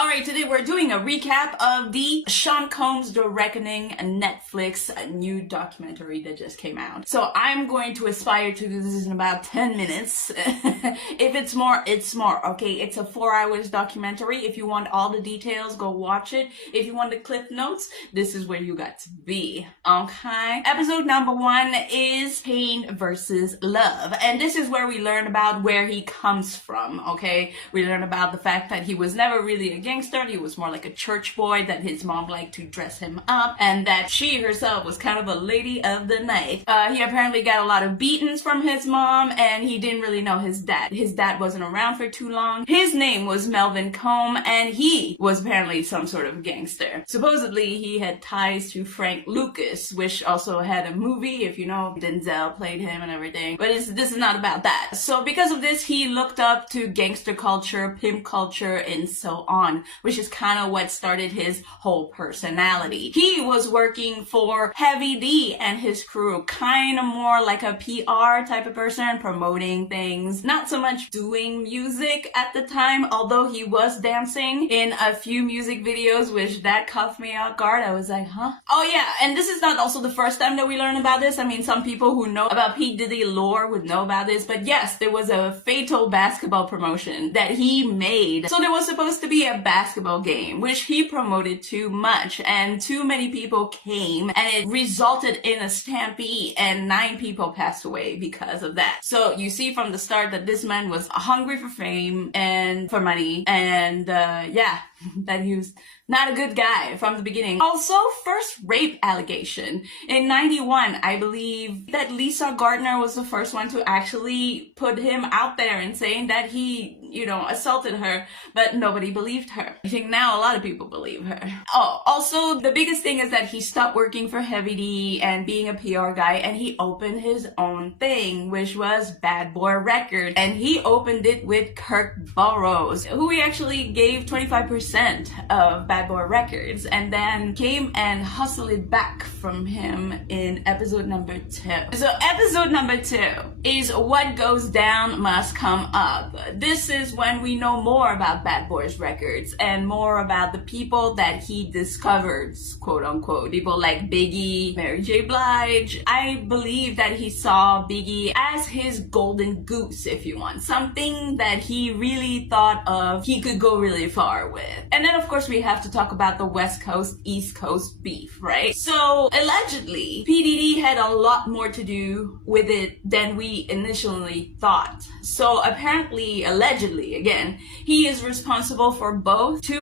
Alright, today we're doing a recap of the Sean Combs The Reckoning Netflix new documentary that just came out. So I'm going to aspire to do this in about 10 minutes. If it's more, it's more, okay? It's a 4 hours documentary. If you want all the details, go watch it. If you want the clip notes, this is where you got to be, okay? Episode number 1 is Pain versus Love. And this is where we learn about where he comes from, okay? We learn about the fact that he was never really a gangster. He was more like a church boy, that his mom liked to dress him up, and that she herself was kind of a lady of the night. He apparently got a lot of beatings from his mom, and he didn't really know his dad. His dad wasn't around for too long. His name was Melvin Combe, and he was apparently some sort of gangster. Supposedly, he had ties to Frank Lucas, which also had a movie, if you know, Denzel played him and everything. But this is not about that. So because of this, he looked up to gangster culture, pimp culture, and so on, which is kind of what started his whole personality. He was working for Heavy D and his crew, kind of more like a PR type of person, promoting things, not so much doing music at the time, although he was dancing in a few music videos, which that caught me off guard. I was like, huh? Oh yeah, and this is not also the first time that we learn about this. I mean, some people who know about P. Diddy lore would know about this, but yes, there was a fatal basketball promotion that he made. So there was supposed to be a basketball game, which he promoted too much, and too many people came, and it resulted in a stampede, and 9 people passed away because of that. So you see from the start that this man was hungry for fame and for money, and yeah, that he was not a good guy from the beginning. Also, first rape allegation. In 91, I believe that Lisa Gardner was the first one to actually put him out there and saying that he, you know, assaulted her, but nobody believed her. I think now a lot of people believe her. Oh, also, the biggest thing is that he stopped working for Heavy D and being a PR guy, and he opened his own thing, which was Bad Boy Records, and he opened it with Kirk Burroughs, who he actually gave 25% of Bad Boy Records, and then came and hustled it back from him in episode number 2. So episode number 2 is What Goes Down Must Come Up. This is when we know more about Bad Boys Records and more about the people that he discovered, quote unquote. People like Biggie, Mary J. Blige. I believe that he saw Biggie as his golden goose, if you want. Something that he really thought of he could go really far with. And then of course we have to talk about the West Coast, East Coast beef, right? So allegedly, P. Diddy had a lot more to do with it than we initially thought. So apparently, allegedly, again, he is responsible for both 2